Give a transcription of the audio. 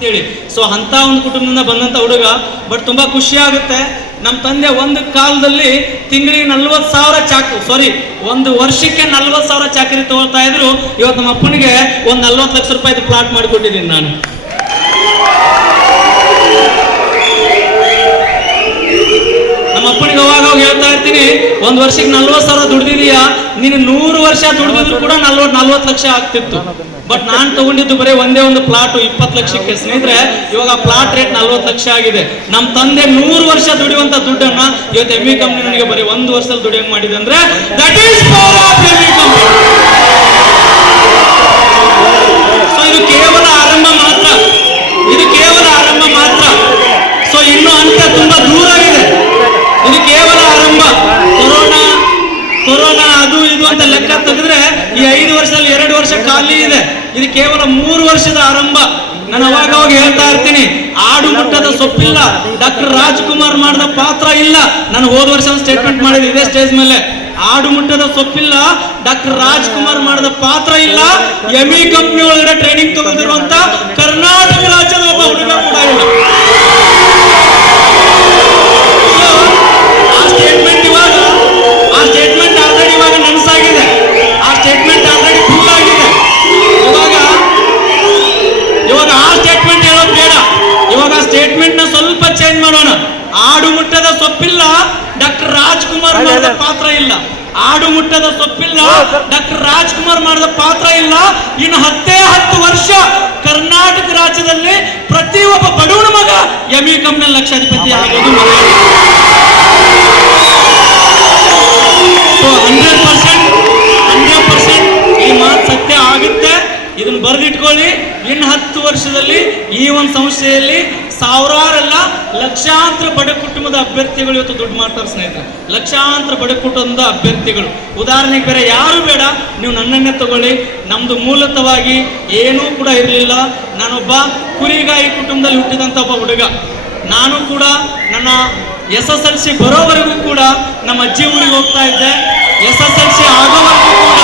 ಅಂತೇಳಿ. ಸೊ ಅಂತ ಒಂದು ಕುಟುಂಬದಿಂದ ಬಂದಂತ ಹುಡುಗ. ಬಟ್ ತುಂಬಾ ಖುಷಿ ಆಗುತ್ತೆ. ನಮ್ಮ ತಂದೆ ಒಂದು ಕಾಲದಲ್ಲಿ ತಿಂಗಳಿಗೆ 40,000 ಒಂದು ವರ್ಷಕ್ಕೆ 40,000 ಚಾಕರಿ ತಗೊಳ್ತಾ ಇದ್ರು. ಇವತ್ತು ನಮ್ಮ ಅಪ್ಪನಿಗೆ ಒಂದು 40 ಲಕ್ಷ ರೂಪಾಯಿ ಪ್ಲಾಟ್ ಮಾಡಿಕೊಟ್ಟಿದ್ದೀನಿ ನಾನು. ನಮ್ಮ ಅಪ್ಪನಿಗೆ ಅವಾಗ ಹೇಳ್ತಾ ಇರ್ತೀನಿ, ಒಂದು ವರ್ಷಕ್ಕೆ 40,000 ದುಡ್ದಿದೀಯಾ, ನೀನು 100 ವರ್ಷ ದುಡ್ದಿದ್ರು ಕೂಡ 40 ಲಕ್ಷ ಆಗ್ತಿತ್ತು. ಬಟ್ ನಾನು ತಗೊಂಡಿದ್ದು ಬರೀ ಒಂದೇ ಒಂದು ಪ್ಲಾಟ್ 20 ಲಕ್ಷಕ್ಕೆ. ಸ್ನೇಹಿತರೆ, ಇವಾಗ ಪ್ಲಾಟ್ ರೇಟ್ 40 ಲಕ್ಷ ಆಗಿದೆ. ನಮ್ಮ ತಂದೆ 100 ವರ್ಷ ದುಡಿಯುವಂತ ದುಡ್ಡನ್ನ ಇವತ್ತು ಎಮ್ಮಿ ಕಂಪ್ನಿ ನನಗೆ ಬರೀ 1 ವರ್ಷದಲ್ಲಿ ದುಡಿಯಂಗ್ ಮಾಡಿದೆ ಅಂದ್ರೆ ದಟ್ ಈಸ್ ಪವರ್ ಆಫ್ ಎಮ್ಮಿ ಕಂಪ್ನಿ. ಸೊ ಇದು ಕೇವಲ ಆರಂಭ ಮಾತ್ರ, ಇದು ಕೇವಲ ಆರಂಭ ಮಾತ್ರ. ಸೊ ಇನ್ನು ಅಂತ ತುಂಬಾ ದೂರ ಇದೆ. ಇದು ಕೇವಲ ಆರಂಭ. ಕೊರೋನಾ ಅದು ಇದು ಅಂತ ಲೆಕ್ಕ ತೆಗೆದ್ರೆ ಈ 5 ವರ್ಷದಲ್ಲಿ 2 ವರ್ಷ ಖಾಲಿ ಇದೆ. ಇದು ಕೇವಲ 3 ವರ್ಷದ ಆರಂಭ. ನಾನು ಅವಾಗ ಹೇಳ್ತಾ ಇರ್ತೀನಿ, ಆಡು ಮುಟ್ಟದ ಸೊಪ್ಪಿಲ್ಲ, ಡಾಕ್ಟರ್ ರಾಜ್ಕುಮಾರ್ ಮಾಡಿದ ಪಾತ್ರ ಇಲ್ಲ. ನಾನು ಹೋದ ವರ್ಷ ಒಂದು ಸ್ಟೇಟ್ಮೆಂಟ್ ಮಾಡಿದೆ ಇದೇ ಸ್ಟೇಜ್ ಮೇಲೆ. ಆಡು ಮುಟ್ಟದ ಸೊಪ್ಪಿಲ್ಲ, ಡಾಕ್ಟರ್ ರಾಜ್ಕುಮಾರ್ ಮಾಡಿದ ಪಾತ್ರ ಇಲ್ಲ. ಎಮ್ಮಿ ಕಂಪ್ನಿ ಒಳಗಡೆ ಟ್ರೈನಿಂಗ್ ತಗೊಂಡಿರುವಂತ ಕರ್ನಾಟಕ ರಾಜ್ಯದ ಒಬ್ಬ ಹುಡುಗ ಕೂಡ ಇಲ್ಲ. ಆ ಸ್ಟೇಟ್ಮೆಂಟ್ ಆಲ್ರೆಡಿ ಇವಾಗ ನನಸಾಗಿದೆ. ಆ ಸ್ಟೇಟ್ಮೆಂಟ್ ಆಲ್ರೆಡಿ ಫುಲ್ ಆಗಿದೆ. ಇವಾಗ ಆ ಸ್ಟೇಟ್ಮೆಂಟ್ ಹೇಳೋದು ಬೇಡ. ಇವಾಗ ಸ್ಟೇಟ್ಮೆಂಟ್ ನ ಸ್ವಲ್ಪ ಚೇಂಜ್ ಮಾಡೋಣ. ಆಡು ಮುಟ್ಟದ ಸೊಪ್ಪಿಲ್ಲ, ಡಾಕ್ಟರ್ ರಾಜ್ಕುಮಾರ್ ಮಾಡಿದ ಪಾತ್ರ ಇಲ್ಲ. ಆಡು ಮುಟ್ಟದ ಸೊಪ್ಪಿಲ್ಲ, ಡಾಕ್ಟರ್ ರಾಜ್ಕುಮಾರ್ ಮಾಡಿದ ಪಾತ್ರ ಇಲ್ಲ. ಇನ್ನು 10 ವರ್ಷ ಕರ್ನಾಟಕ ರಾಜ್ಯದಲ್ಲಿ ಪ್ರತಿ ಒಬ್ಬ ಬಡವನ ಮಗ ಎಮ್ಮಿ ಕಂಪ್ನಿ ಲಕ್ಷಾಧಿಪತಿ ಆಗೋದು. 100% ಈ ಮಾತು ಸತ್ಯ ಆಗುತ್ತೆ. ಇದನ್ನ ಬರೆದಿಟ್ಕೊಳ್ಳಿ. ಇನ್ನು 10 ವರ್ಷದಲ್ಲಿ ಈ ಒಂದು ಸಂಸ್ಥೆಯಲ್ಲಿ ಸಾವಿರಾರಲ್ಲ ಲಕ್ಷಾಂತರ ಬಡ ಕುಟುಂಬದ ಅಭ್ಯರ್ಥಿಗಳು ಇವತ್ತು ದುಡ್ಡು ಮಾಡ್ತಾರೆ ಸ್ನೇಹಿತರೆ. ಲಕ್ಷಾಂತರ ಬಡ ಕುಟುಂಬದ ಅಭ್ಯರ್ಥಿಗಳು. ಉದಾಹರಣೆಗೆ ಬೇರೆ ಯಾರು ಬೇಡ, ನೀವು ನನ್ನನ್ನೇ ತಗೊಳ್ಳಿ. ನಮ್ದು ಮೂಲತವಾಗಿ ಏನೂ ಕೂಡ ಇರಲಿಲ್ಲ. ನಾನೊಬ್ಬ ಕುರಿಗಾಯಿ ಕುಟುಂಬದಲ್ಲಿ ಹುಟ್ಟಿದಂಥ ಒಬ್ಬ ಹುಡುಗ. ನಾನು ಕೂಡ ನನ್ನ SSLC ಬರೋವರೆಗೂ ಕೂಡ ನಮ್ಮ ಅಜ್ಜಿ ಊರಿಗೆ ಹೋಗ್ತಾ ಇದ್ದೆ. SSLC ಆಗೋವರೆಗೂ ಕೂಡ